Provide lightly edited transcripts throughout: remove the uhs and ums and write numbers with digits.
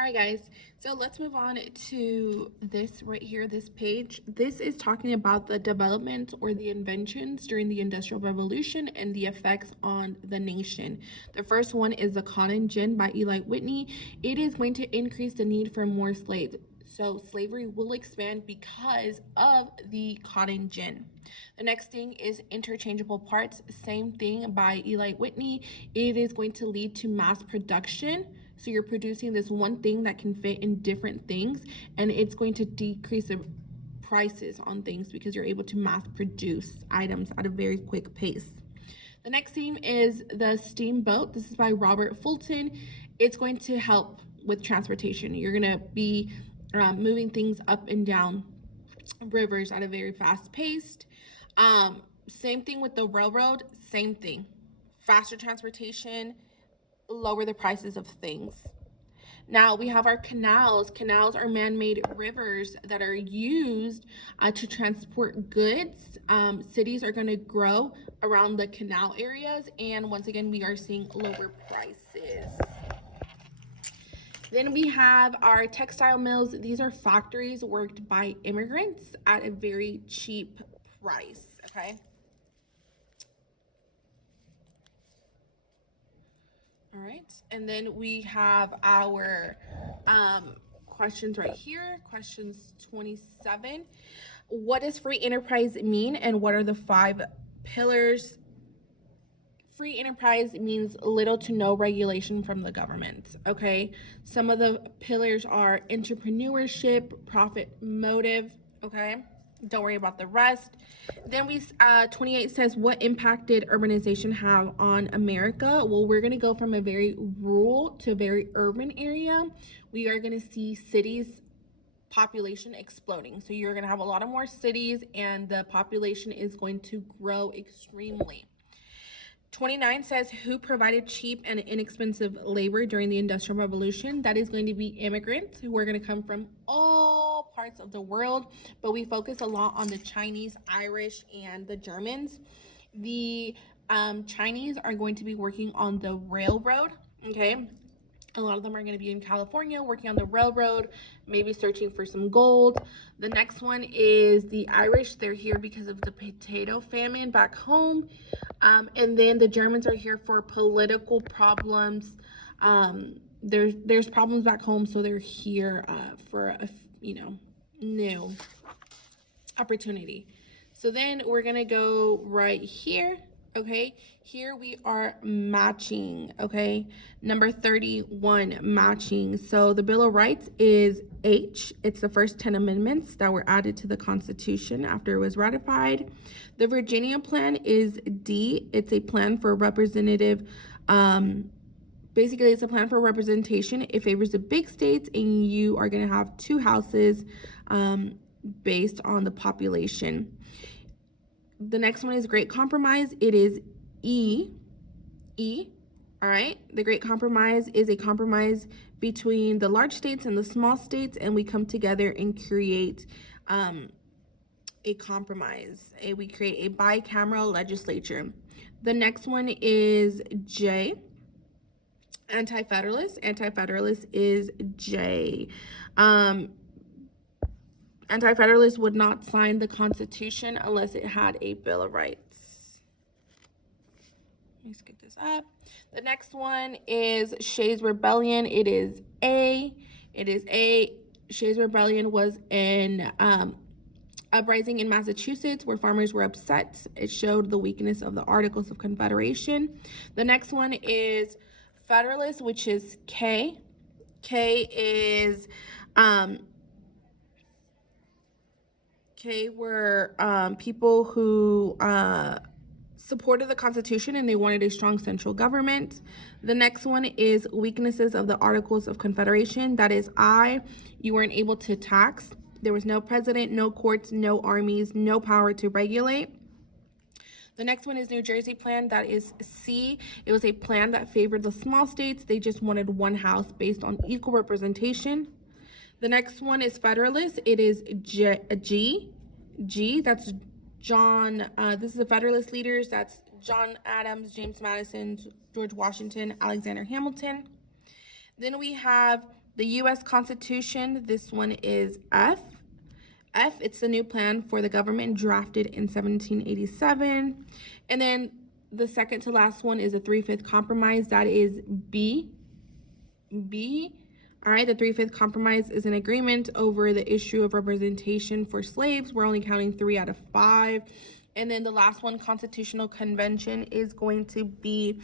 All right, guys, so let's move on to this right here, this page. This is talking about the development or the inventions during the Industrial Revolution and the effects on the nation. The first one is the cotton gin by Eli Whitney. It is going to increase the need for more slaves. So slavery will expand because of the cotton gin. The next thing is interchangeable parts. Same thing by Eli Whitney. It is going to lead to mass production. So you're producing this one thing that can fit in different things, and it's going to decrease the prices on things because you're able to mass produce items at a very quick pace. The next theme is the steamboat. This is by Robert Fulton. It's going to help with transportation. You're going to be moving things up and down rivers at a very fast pace. Same thing with the railroad, same thing. Faster transportation, lower the prices of things. Now we have our canals. Canals are man-made rivers that are used to transport goods. Cities are going to grow around the canal areas, and once again, we are seeing lower prices. Then we have our textile mills. These are factories worked by immigrants at a very cheap price, okay? All right, and then we have our questions right here, questions 27. What does free enterprise mean, and what are the 5 pillars? Free enterprise means little to no regulation from the government, okay? Some of the pillars are entrepreneurship, profit motive, okay? Don't worry about the rest. Then 28 says, what impact did urbanization have on America? Well, we're going to go from a very rural to a very urban area. We are going to see cities population exploding. So you're going to have a lot of more cities, and the population is going to grow extremely. 29 says, who provided cheap and inexpensive labor during the Industrial Revolution? That is going to be immigrants who are going to come from all parts of the world, but we focus a lot on the Chinese, Irish, and the Germans. The Chinese are going to be working on the railroad, okay? A lot of them are going to be in California working on the railroad, maybe searching for some gold. The next one is the Irish. They're here because of the potato famine back home. And then the Germans are here for political problems. There's problems back home, so they're here for a new opportunity. So then we're gonna go right here. Okay, here we are matching. Okay, number 31, matching. So the Bill of Rights is H. It's the first 10 amendments that were added to the Constitution after it was ratified. The Virginia Plan is D. It's a plan for representative. Basically, it's a plan for representation. It favors the big states, and you are going to have 2 houses based on the population. The next one is Great Compromise. It is E. All right. The Great Compromise is a compromise between the large states and the small states, and we come together and create a compromise. We create a bicameral legislature. The next one is J. Anti-Federalist. Anti-Federalist is J. Anti-Federalists would not sign the Constitution unless it had a Bill of Rights. Let me skip this up. The next one is Shays' Rebellion. It is A. Shays' Rebellion was an uprising in Massachusetts where farmers were upset. It showed the weakness of the Articles of Confederation. The next one is Federalist, which is K. K is were people who supported the Constitution and they wanted a strong central government. The next one is weaknesses of the Articles of Confederation. That is I. You weren't able to tax. There was no president, no courts, no armies, no power to regulate. The next one is New Jersey Plan. That is C. It was a plan that favored the small states. They just wanted one house based on equal representation. The next one is Federalist. It is G. That's John. This is the Federalist leaders. That's John Adams, James Madison, George Washington, Alexander Hamilton. Then we have the U.S. Constitution. This one is F. F, it's the new plan for the government drafted in 1787. And then the second to last one is a 3/5 compromise. That is B. B. All right, the 3/5 compromise is an agreement over the issue of representation for slaves. We're only counting 3 out of 5. And then the last one, Constitutional Convention, is going to be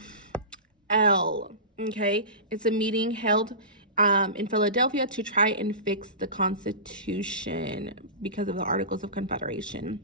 L. Okay, it's a meeting held in Philadelphia to try and fix the Constitution because of the Articles of Confederation.